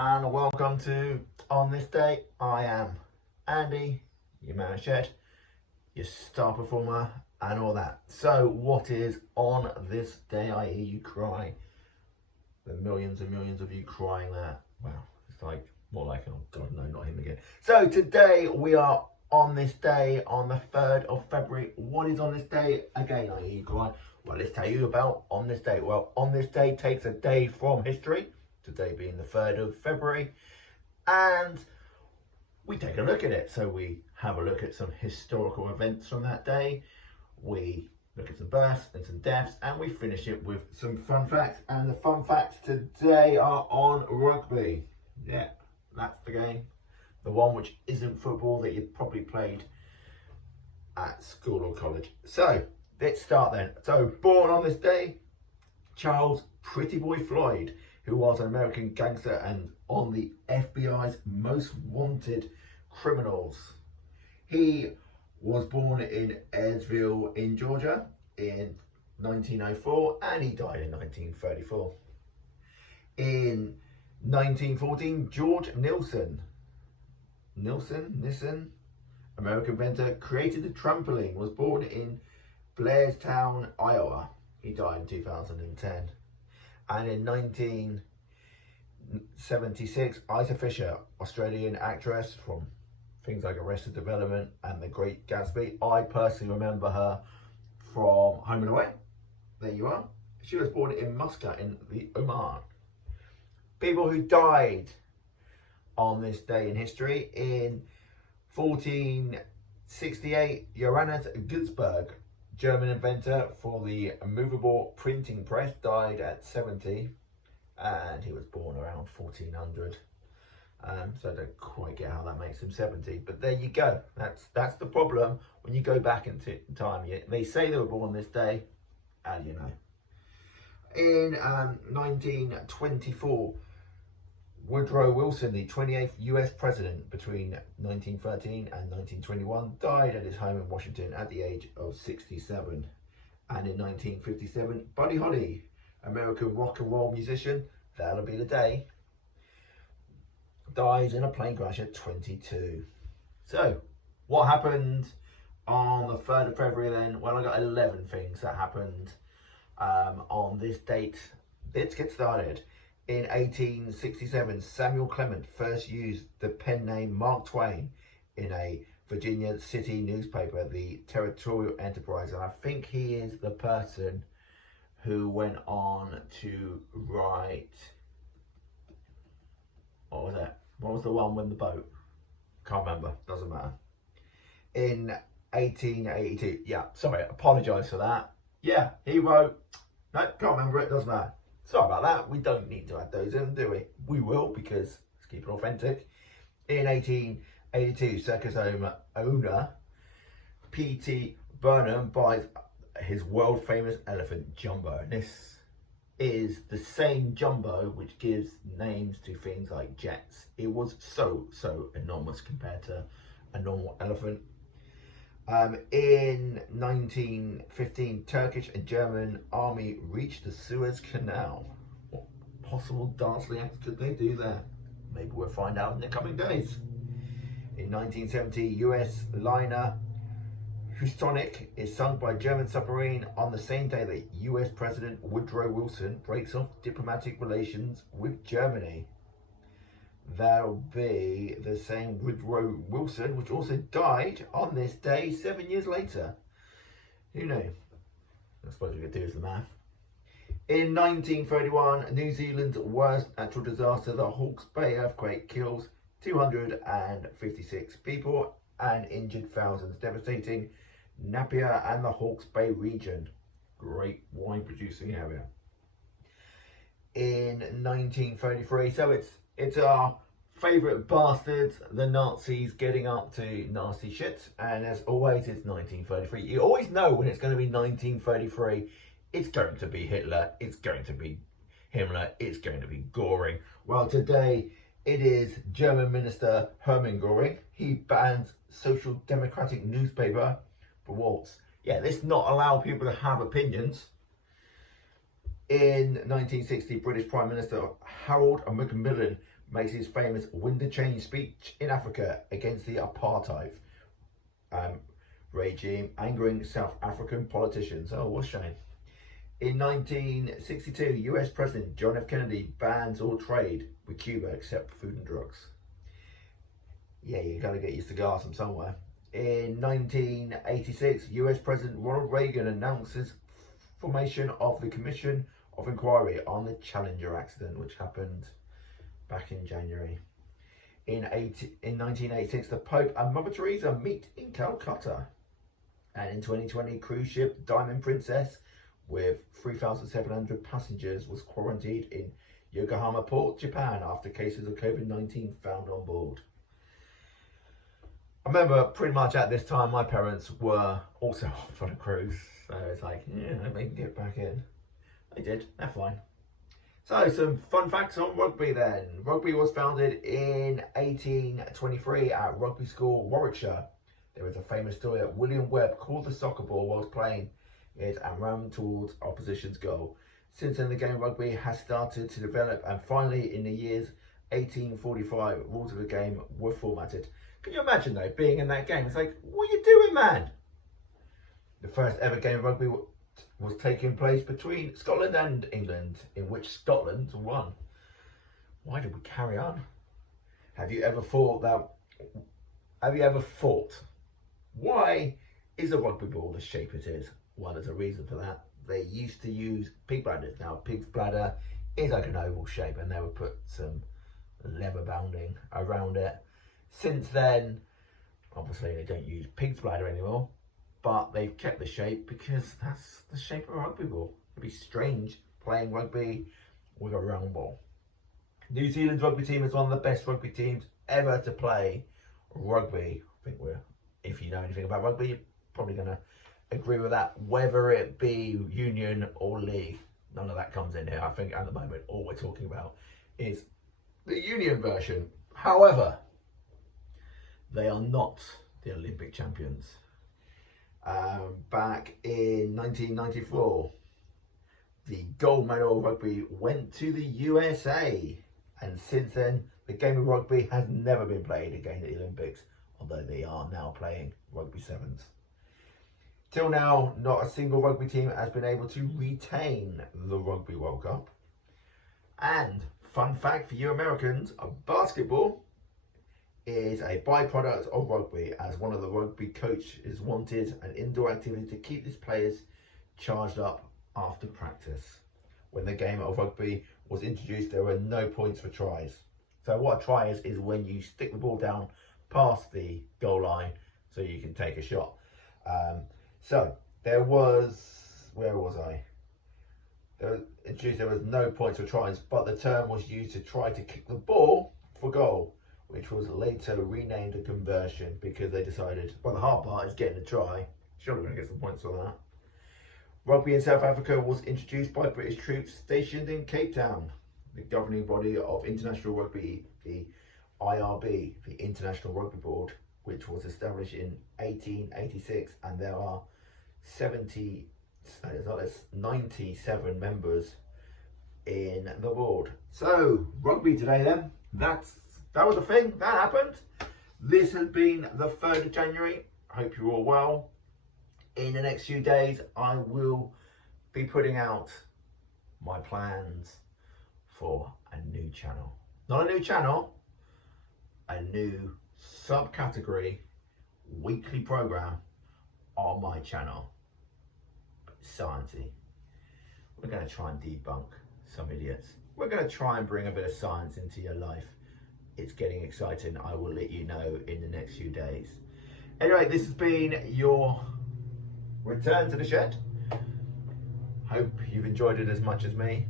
and welcome to On This Day. I am Andy, your man shed, your star performer, and all that. So, what is on this day? I hear you cry. The millions and millions of you crying that. Wow, it's like more like, oh God, no, not him again. So, today we are on this day on the 3rd of February. What is on this day? Again, I hear you cry. Well, let's tell you about on this day. Well, on this day takes a day from history, today being the 3rd of February, and we take a look at it. So we have a look at some historical events from that day, we look at some births and some deaths, and we finish it with some fun facts. And the fun facts today are on rugby. Yeah, that's the game. The one which isn't football that you probably played at school or college. So, let's start then. So, born on this day, Charles Pretty Boy Floyd, who was an American gangster and on the FBI's most wanted criminals. He was born in Aidsville in Georgia in 1904 and he died in 1934. In 1914, George Nissen, American inventor, created the trampoline, was born in Blairstown, Iowa. He died in 2010. And in 1976, Isa Fisher, Australian actress from things like Arrested Development and The Great Gatsby. I personally remember her from Home and Away. There you are. She was born in Muscat in the Oman. People who died on this day in history. In 1468, Johannes Gutenberg, German inventor for the movable printing press, died at 70, and he was born around 1400. So I don't quite get how that makes him 70, but there you go. That's the problem when you go back into time. They say they were born this day, and you know. In 1924, Woodrow Wilson, the 28th US president between 1913 and 1921, died at his home in Washington at the age of 67. And in 1957, Buddy Holly, American rock and roll musician, that'll be the day, dies in a plane crash at 22. So, what happened on the 3rd of February then? Well, I got 11 things that happened on this date. Let's get started. In 1867, Samuel Clement first used the pen name Mark Twain in a Virginia City newspaper, the Territorial Enterprise. And I think he is the person who went on to write, what was that? What was the one with the boat? Can't remember, doesn't matter. In 1882, yeah, sorry, apologise for that. Yeah, he wrote, no, can't remember it, doesn't matter. Sorry about that, we don't need to add those in, do we? We will, because let's keep it authentic. In 1882, circus owner P.T. Burnham buys his world famous elephant Jumbo. And this is the same Jumbo which gives names to things like jets. It was so enormous compared to a normal elephant. In 1915, Turkish and German army reached the Suez Canal. What possible dastardly acts could they do there? Maybe we'll find out in the coming days. In 1970, US liner Houstonic is sunk by a German submarine on the same day that US President Woodrow Wilson breaks off diplomatic relations with Germany. That'll be the same Woodrow Wilson, which also died on this day 7 years later. Who knew? I suppose we could do is the math. In 1931, New Zealand's worst natural disaster, the Hawke's Bay earthquake, kills 256 people and injured thousands, devastating Napier and the Hawke's Bay region. Great wine producing area. In 1933, so it's our favourite bastards, the Nazis, getting up to nasty shit. And as always, it's 1933. You always know when it's going to be 1933. It's going to be Hitler. It's going to be Himmler. It's going to be Göring. Well, today it is German Minister Hermann Göring. He bans Social Democratic newspaper for Waltz. Yeah, let's not allow people to have opinions. In 1960, British Prime Minister Harold Macmillan makes his famous Wind of Change speech in Africa against the apartheid regime, angering South African politicians. Oh, what a shame. In 1962, US President John F. Kennedy bans all trade with Cuba except food and drugs. Yeah, you gotta get your cigars from somewhere. In 1986, US President Ronald Reagan announces formation of the Commission of Inquiry on the Challenger accident, which happened back in January. In 1986, the Pope and Mother Teresa meet in Calcutta. And in 2020, cruise ship Diamond Princess with 3,700 passengers was quarantined in Yokohama Port, Japan after cases of COVID-19 found on board. I remember pretty much at this time my parents were also off on a cruise, so it's like, yeah, they can get back in. They did, they're fine. So some fun facts on rugby then. Rugby was founded in 1823 at Rugby School, Warwickshire. There is a famous story that William Webb caught the soccer ball whilst playing it and ran towards opposition's goal. Since then, the game of rugby has started to develop, and finally in the years 1845, rules of the game were formatted. Can you imagine though, being in that game? It's like, what are you doing, man? The first ever game of rugby was taking place between Scotland and England, in which Scotland won. Why did we carry on? Have you ever thought, why is a rugby ball the shape it is? Well, there's a reason for that. They used to use pig bladders. Now, a pig's bladder is like an oval shape, and they would put some leather banding around it. Since then, obviously they don't use pig's bladder anymore, but they've kept the shape because that's the shape of a rugby ball. It'd be strange playing rugby with a round ball. New Zealand's rugby team is one of the best rugby teams ever to play rugby. I think if you know anything about rugby, you're probably going to agree with that, whether it be union or league. None of that comes in here. I think at the moment all we're talking about is the union version. However, they are not the Olympic champions. Back in 1994, the gold medal of rugby went to the USA, and since then the game of rugby has never been played again at the Olympics, although they are now playing rugby sevens. Till now, not a single rugby team has been able to retain the Rugby World Cup. And fun fact for you Americans, basketball is a byproduct of rugby, as one of the rugby coaches wanted an indoor activity to keep his players charged up after practice. When the game of rugby was introduced, there were no points for tries. So what a try is when you stick the ball down past the goal line so you can take a shot. So there was, where was I? There was no points for tries, but the term was used to try to kick the ball for goal, which was later renamed a conversion because they decided, well, the hard part is getting the try. Surely we're going to get some points for that. Rugby in South Africa was introduced by British troops stationed in Cape Town. The governing body of international rugby, the IRB, the International Rugby Board, which was established in 1886, and there are 97 members in the board. So rugby today then, that was a thing, that happened. This has been the 3rd of January. Hope you're all well. In the next few days, I will be putting out my plans for a new channel. Not a new channel, a new subcategory weekly program on my channel. Sciencey. We're going to try and debunk some idiots. We're going to try and bring a bit of science into your life. It's getting exciting. I will let you know in the next few days. Anyway, this has been your return to the shed. Hope you've enjoyed it as much as me.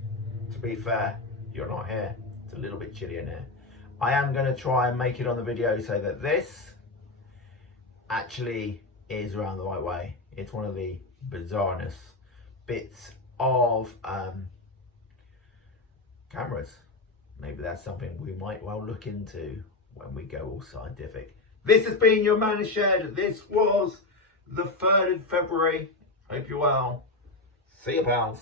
To be fair, you're not here. It's a little bit chilly in here. I am going to try and make it on the video so that this actually is around the right way. It's one of the bizarreness bits of cameras. Maybe that's something we might well look into when we go all scientific. This has been your Man Shed. This was the 3rd of February. Hope you're well. See you, pals.